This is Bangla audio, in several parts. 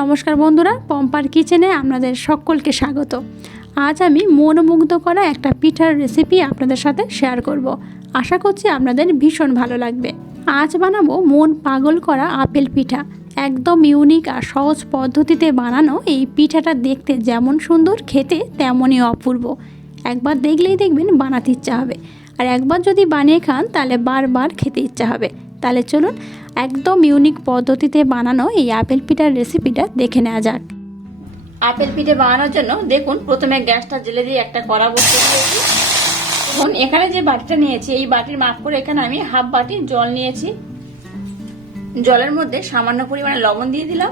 নমস্কার বন্ধুরা, পম্পার কিচেনে আপনাদের সকলকে স্বাগত। আজ আমি মনোমুগ্ধ করা একটা পিঠার রেসিপি আপনাদের সাথে শেয়ার করব। আশা করছি আপনাদের ভীষণ ভালো লাগবে। আজ বানাবো মন পাগল করা আপেল পিঠা। একদম ইউনিক আর সহজ পদ্ধতিতে বানানো এই পিঠাটা দেখতে যেমন সুন্দর, খেতে তেমনই অপূর্ব। একবার দেখলেই দেখবেন বানাতে ইচ্ছা হবে। আর একবার যদি বানিয়ে খান, তাহলে বারবার খেতে ইচ্ছা হবে। তাহলে চলুন একদম ইউনিক পদ্ধতিতে বানানো এই আপেল পিঠার রেসিপিটা দেখে নেওয়া যাক। আপেল পিঠে বানানোর জন্য দেখুন, প্রথমে গ্যাসটা জেলে দিয়ে একটা কড়া বসিয়ে দিয়েছি। এখন এখানে যে বাটিটা নিয়েছি, এই বাটির মাপ করে এখানে আমি হাফ বাটি জল নিয়েছি। জলের মধ্যে সামান্য পরিমাণে লবণ দিয়ে দিলাম।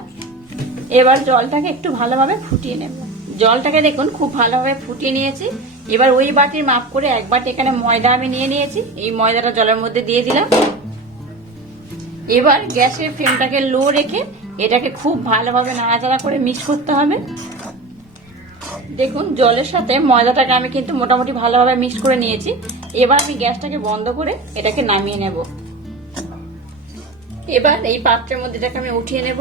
এবার জলটাকে একটু ভালোভাবে ফুটিয়ে নেব। জলটাকে দেখুন, খুব ভালোভাবে ফুটিয়ে নিয়েছি। এবার ওই বাটির মাপ করে এক বাটি এখানে ময়দা আমি নিয়ে নিয়েছি। এই ময়দাটা জলের মধ্যে দিয়ে দিলাম। এবার গ্যাসের ফ্লেমটাকে লো রেখে এটাকে খুব ভালোভাবে নাড়াচাড়া করে মিক্স করতে হবে। দেখুন, জলের সাথে ময়দাটাকে আমি কিন্তু মোটামুটি ভালোভাবে মিক্স করে নিয়েছি। এবার আমি গ্যাসটাকে বন্ধ করে এটাকে নামিয়ে নেব। এবার এই পাত্রের মধ্যে এটাকে আমি উঠিয়ে নেব।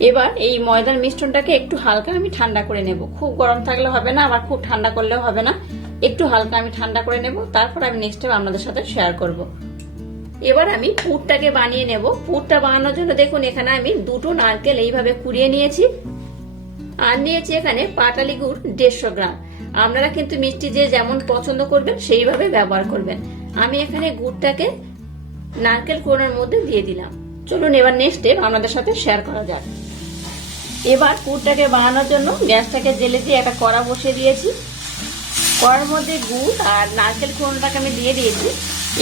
এবার এই ময়দার মিশ্রণটাকে একটু হালকা আমি ঠান্ডা করে নেব। খুব গরম থাকলে হবে না, আবার খুব ঠান্ডা করলেও হবে না। একটু হালকা আমি ঠান্ডা করে নেব, তারপর আমি নেক্সট টাইম আপনাদের সাথে শেয়ার করব। এবার আমি পুরটাকে বানিয়ে নেব। পুরটা বানানোর জন্য দেখুন, এখানে আমি দুটো নারকেল এইভাবে কুড়িয়ে নিয়েছি। আর নিয়েছি এখানে পাটালি গুড় দেড়শো গ্রাম। আপনারা কিন্তু মিষ্টি যে যেমন পছন্দ করবেন, সেইভাবে ব্যবহার করবেন। আমি এখানে গুড়টাকে নারকেল কোড়ানোর মধ্যে দিয়ে দিলাম। চলুন এবার নেক্সট স্টেপ আপনাদের সাথে শেয়ার করা যাক। এবার পুরটাকে বানানোর জন্য গ্যাসটাকে জেলে দিয়ে একটা কড়া বসিয়ে দিয়েছি। কড়ার মধ্যে গুড় আর নারকেল কোড়ানোটাকে আমি দিয়ে দিয়েছি।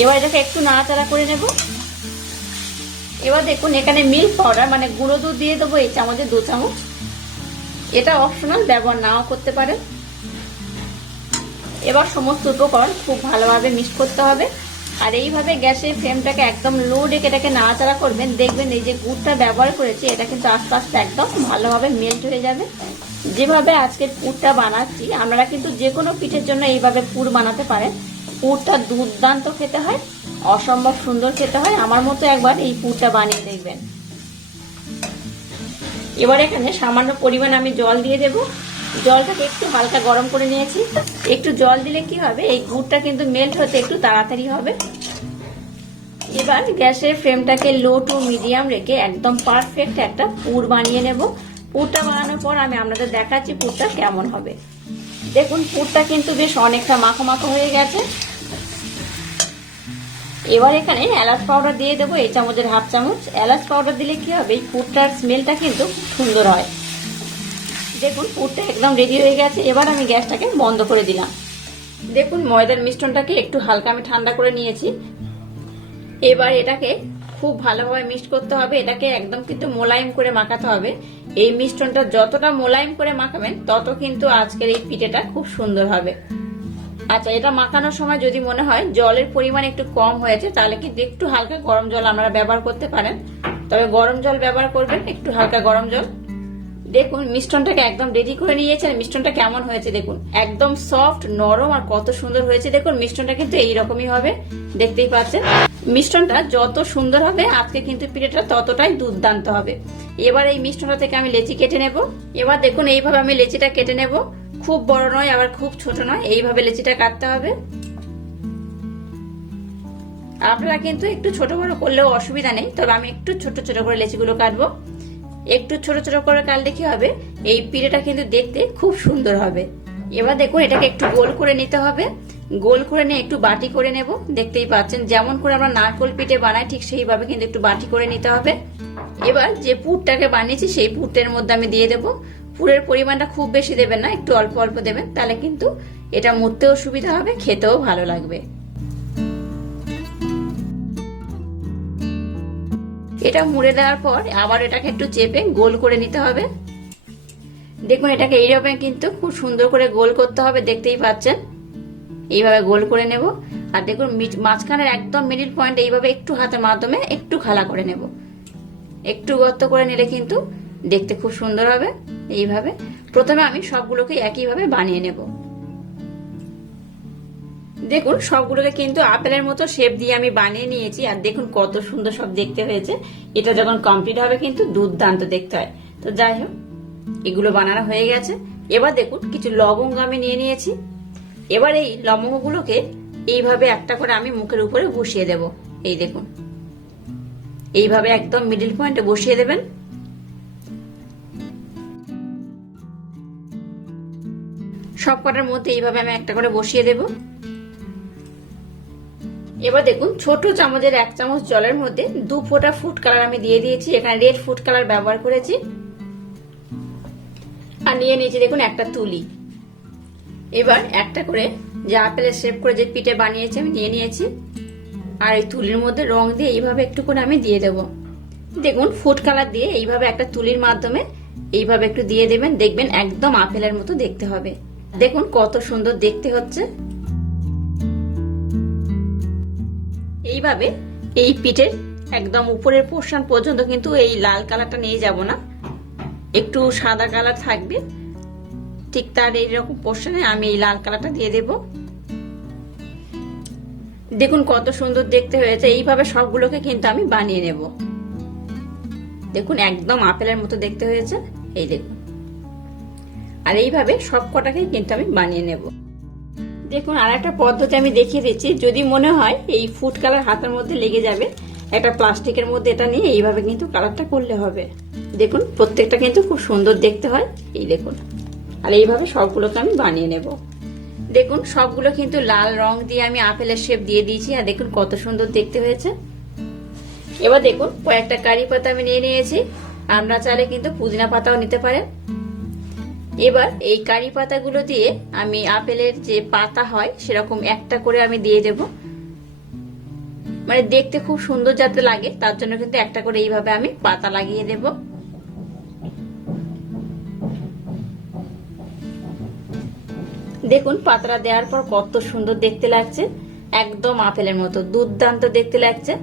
এবার এটাকে একটু নাড়াচাড়া করে নেব। এবার দেখুন, এখানে মিল্ক পাউডার মানে গুঁড়ো দুধ দিয়ে দেবো এই চামচে দু চামচ। এটা অপশনাল ব্যবহার নাও করতে পারেন। এবার সমস্ত উপকরণ খুব ভালোভাবে মিক্স করতে হবে। আর এইভাবে গ্যাসের ফ্লেমটাকে একদম লো রেখে এটাকে নাড়াচাড়া করবেন। দেখবেন এই যে গুড়টা ব্যবহার করেছি, এটা কিন্তু আস্তে আস্তে একদম ভালোভাবে মেল্ট হয়ে যাবে। যেভাবে আজকের পুরটা বানাচ্ছি, আপনারা কিন্তু যে কোনো পিঠের জন্য এইভাবে পুর বানাতে পারেন। পুরটা দুর্দান্ত খেতে হয়, অসম্ভব সুন্দর খেতে হয়। আমার মতো একবার এই পুরটা বানিয়ে দেখবেন। এবার এখানে সামান্য পরিমাণ আমি জল দিয়ে দেব। জলটাকে একটু হালকা গরম করে নিয়েছি। একটু জল দিলে কি হবে, এই গুড়টা কিন্তু মেল্ট হতে একটু তাড়াতাড়ি হবে। এবার গ্যাসের ফ্লেমটাকে লো টু মিডিয়াম রেখে একদম পারফেক্ট একটা পুর বানিয়ে নেব। পুরটা বানানোর পর আমি আপনাদের দেখাচ্ছি পুরটা কেমন হবে। দেখুন, পুরটা কিন্তু বেশ অনেকটা মাখো মাখো হয়ে গেছে। এবার এখানে এলাচ পাউডার দিয়ে দেবো এই চামচের হাফ চামচ। এলাচ পাউডার দিলে কি হবে, এই পুরটার স্মেলটা কিন্তু সুন্দর হয়। দেখুন, পুরটা একদম রেডি হয়ে গেছে। এবার আমি গ্যাসটাকে বন্ধ করে দিলাম। দেখুন, ময়দার মিশ্রণটাকে একটু হালকা আমি ঠান্ডা করে নিয়েছি। এবার এটাকে খুব ভালোভাবে মিক্সড করতে হবে। এটাকে একদম কিন্তু মোলায়েম করে মাখাতে হবে। এই মিশ্রণটা যতটা মোলায়েম করে মাখাবেন, তত কিন্তু আজকের এই পিঠেটা খুব সুন্দর হবে। আচ্ছা এটা মাখানোর সময় যদি মনে হয় জলের পরিমাণ একটু কম হয়েছে, তাহলে কিন্তু একটু হালকা গরম জল আপনারা ব্যবহার করতে পারেন। তবে গরম জল ব্যবহার করবেন, একটু হালকা গরম জল। দেখুন, মিশ্রণটাকে একদম রেডি করে নিয়েছেন মিশ্রণটা কেমন হয়েছে দেখুন। একদম সফট নরম আর কত সুন্দর হয়েছে দেখুন, মিশ্রণটা কিন্তু এইরকমই হবে। দেখতেই পাচ্ছেন? মিশ্রণটা যত সুন্দর হবে, আজকে কিন্তু পিঠেটা ততটাই দুর্দান্ত হবে। এবার এই মিশ্রণটা থেকে আমি লেচি কেটে নেব। এবার দেখুন, এইভাবে আমি লেচিটা কেটে নেব। খুব বড় নয়, আবার খুব ছোট নয়, এইভাবে লেচিটা কাটতে হবে। আপনারা কিন্তু একটু ছোট বড় করলেও অসুবিধা নেই, তবে আমি একটু ছোট ছোট করে লেচিগুলো কাটবো। একটু ছোট ছোট করে কাটলে কি হবে। এই পিঠেটা কিন্তু দেখতে খুব সুন্দর হবে। এবার দেখুন, এটাকে একটু গোল করে নিতে হবে। গোল করে নিয়ে একটু বাটি করে নেব। দেখতেই পাচ্ছেন, যেমন করে আমরা নারকোল পিঠে বানাই, ঠিক সেইভাবে কিন্তু একটু বাটি করে নিতে হবে। এবার যে পুরটাকে বানিয়েছি, সেই পুরটার মধ্যে আমি দিয়ে দেবো। পুরের পরিমাণটা খুব বেশি দেবেন না, একটু অল্প অল্প দেবেন, তাহলে কিন্তু এটা মুড়তেও সুবিধা হবে, খেতেও ভালো লাগবে। এটা মুড়ে দেওয়ার পর আবার এটাকে একটু চেপে গোল করে নিতে হবে। দেখুন, এটাকে এইরকম কিন্তু খুব সুন্দর করে গোল করতে হবে, দেখতেই পাচ্ছেন। এইভাবে গোল করে নেব। আর দেখুন মাঝখানের একদম মিডিল পয়েন্ট এইভাবে একটু হাতের মাধ্যমে একটু খালা করে নেব। একটু গর্ত করে নিলে কিন্তু দেখতে খুব সুন্দর হবে। এইভাবে প্রথমে আমি সবগুলোকে একইভাবে বানিয়ে নেব। দেখুন, সবগুলোকে কিন্তু আপেলের মতো শেপ দিয়ে আমি বানিয়ে নিয়েছি, আর দেখুন কত সুন্দর সব দেখতে হয়েছে। এটা যখন কমপ্লিট হবে কিন্তু দুর্দান্ত দেখতে হয়। তো যাই হোক, এগুলো বানানো হয়ে গেছে। এবার দেখুন, কিছু লবঙ্গ আমি নিয়ে নিয়েছি। এবার এই লবঙ্গগুলোকে এইভাবে একটা করে আমি মুখের উপরে বসিয়ে দেব। এই দেখুন, এইভাবে একদম মিডিল পয়েন্টে বসিয়ে দেবেন। সব কটার মধ্যে এইভাবে আমি একটা করে বসিয়ে দেব। এবার দেখুন, ছোট চামচের এক চামচ জলের মধ্যে দু ফোঁটা ফুড কালার আমি দিয়ে দিয়েছি। এখানে রেড ফুড কালার ব্যবহার করেছি। আর নিয়ে নিয়েছি দেখুন একটা তুলি। এবার একটা করে যে আপেলের শেপ করে যে পিঠে বানিয়েছি আমি নিয়ে নিয়েছি। আর এই তুলির মধ্যে রং দিয়ে এইভাবে একটু করে আমি দিয়ে দেব। দেখুন ফুড কালার দিয়ে এইভাবে একটা তুলির মাধ্যমে এইভাবে একটু দিয়ে দেবেন। দেখবেন একদম আপেলের মতো দেখতে হবে। দেখুন কত সুন্দর দেখতে হচ্ছে। এইভাবে এই পিঠের একদম উপরের পোর্শন পর্যন্ত কিন্তু এই লাল কালারটা নিয়ে যাব না। একটু সাদা কালার থাকবে। ঠিক তার এইরকম পোর্শনে আমি এই লাল কালারটা দিয়ে দেব। দেখুন কত সুন্দর দেখতে হয়েছে। এইভাবে সবগুলোকে কিন্তু আমি বানিয়ে নেব। দেখুন একদম আপেলের মতো দেখতে হয়েছে। এই দেখুন। আর এইভাবে সব কটাকেই কিন্তু আমি বানিয়ে নেব। দেখুন আর একটা পদ্ধতি আমি দেখিয়ে দিচ্ছি। যদি মনে হয় এই ফুড কালার হাতের মধ্যে লেগে যাবে, একটা প্লাস্টিকের মধ্যে এটা নিয়ে এইভাবে কিন্তু কালারটা করলে হবে। দেখুন, প্রত্যেকটা কিন্তু খুব সুন্দর দেখতে হয়। এই দেখুন, আর এইভাবে সবগুলোকে আমি বানিয়ে নেব। দেখুন, সবগুলো কিন্তু লাল রং দিয়ে আমি আপেলের শেপ দিয়ে দিয়েছি, আর দেখুন কত সুন্দর দেখতে হয়েছে। এবার দেখুন, কয়েকটা কারি পাতা আমি নিয়ে নিয়েছি। আমরা চাইলে কিন্তু পুদিনা পাতাও নিতে পারেন। এবার এই কারি পাতাগুলো দিয়ে আমি আপেলের যে পাতা হয়, সেরকম একটা করে আমি দিয়ে দেব। মানে দেখতে খুব সুন্দর যাতে লাগে, তার জন্য কিন্তু একটা করে এইভাবে আমি পাতা লাগিয়ে দেব। দেখুন, পাতাটা দেওয়ার পর কত সুন্দর দেখতে লাগছে। একদম আপেলের মতো, দুর্দান্ত দেখতে লাগছে।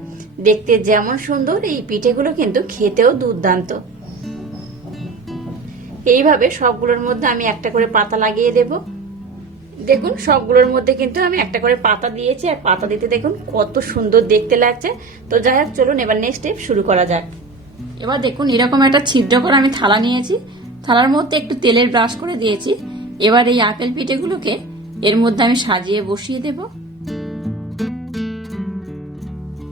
দেখতে যেমন সুন্দর, এই পিঠেগুলো কিন্তু খেতেও দুর্দান্ত। এইভাবে সবগুলোর মধ্যে আমি একটা করে পাতা লাগিয়ে দেব। দেখুন, সবগুলোর মধ্যে কিন্তু আমি একটা করে পাতা দিয়েছি, আর পাতা দিতে দেখুন কত সুন্দর দেখতে লাগছে। তো যাই হোক, চলুন এবার নেক্সট স্টেপ শুরু করা যাক। এবার দেখুন, এরকম একটা ছিদ্র করে আমি থালা নিয়েছি। থালার মধ্যে একটু তেলের ব্রাশ করে দিয়েছি। এবার এই আপেল পিঠেগুলোকে এর মধ্যে আমি সাজিয়ে বসিয়ে দেব।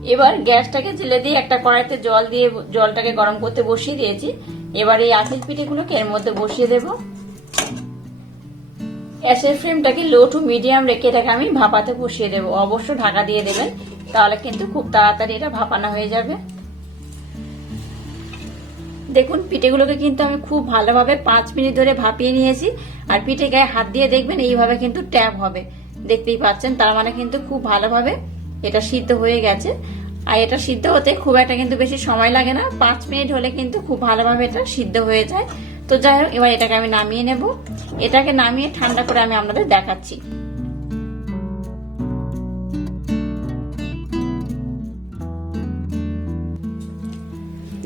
এবার গ্যাসটাকে জেলে দিয়ে একটা কড়াইতে জল দিয়ে জলটাকে গরম করতে বসিয়ে দিয়েছি। এবার এই আপেল পিঠেগুলোকে এর মধ্যে বসিয়ে দেব। গ্যাসের ফ্লেমটাকে লো টু মিডিয়াম রেখে এটাকে আমি ভাপাতে বসিয়ে দেব। অবশ্য ঢাকা দিয়ে দেবেন, তাহলে কিন্তু খুব তাড়াতাড়ি এটা ভাপানো হয়ে যাবে। দেখুন, পিঠেগুলোকে কিন্তু আমি খুব ভালোভাবে পাঁচ মিনিট ধরে ভাপিয়ে নিয়েছি, আর পিঠে গায়ে হাত দিয়ে দেখবেন এইভাবে কিন্তু ট্যাপ হবে। দেখতেই পাচ্ছেন, তার মানে কিন্তু খুব ভালোভাবে এটা সিদ্ধ হয়ে গেছে। আর এটা সিদ্ধ হতে খুব একটা কিন্তু বেশি সময় লাগে না। পাঁচ মিনিট হলে কিন্তু খুব ভালোভাবে এটা সিদ্ধ হয়ে যায়। তো যাই হোক, এবার এটাকে আমি নামিয়ে নেব। এটাকে নামিয়ে ঠান্ডা করে আমি আপনাদের দেখাচ্ছি।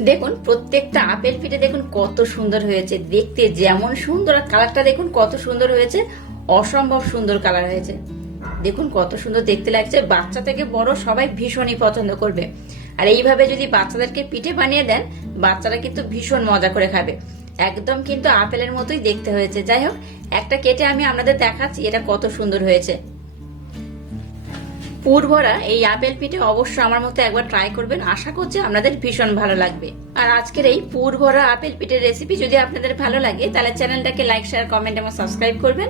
দেখুন, প্রত্যেকটা আপেল পিঠে দেখুন কত সুন্দর হয়েছে। দেখতে যেমন সুন্দর, আর কালারটা দেখুন কত সুন্দর হয়েছে। অসম্ভব সুন্দর কালার হয়েছে। দেখুন কত সুন্দর দেখতে লাগছে। বাচ্চা থেকে বড় সবাই ভীষণই পছন্দ করবে। আর এইভাবে যদি বাচ্চাদেরকে পিঠে বানিয়ে দেন, বাচ্চারা কিন্তু ভীষণ মজা করে খাবে। একদম কিন্তু আপেলের মতোই দেখতে হয়েছে। যাই হোক, একটা কেটে আমি আপনাদের দেখাচ্ছি এটা কত সুন্দর হয়েছে। পুর ভরা এই আপেল পিঠে অবশ্য আমার মতো একবার ট্রাই করবেন। আশা করছি আপনাদের ভীষণ ভালো লাগবে। আর আজকের এই পুর ভরা আপেল পিঠের রেসিপি যদি আপনাদের ভালো লাগে, তাহলে চ্যানেলটাকে লাইক শেয়ার কমেন্ট এবং সাবস্ক্রাইব করবেন।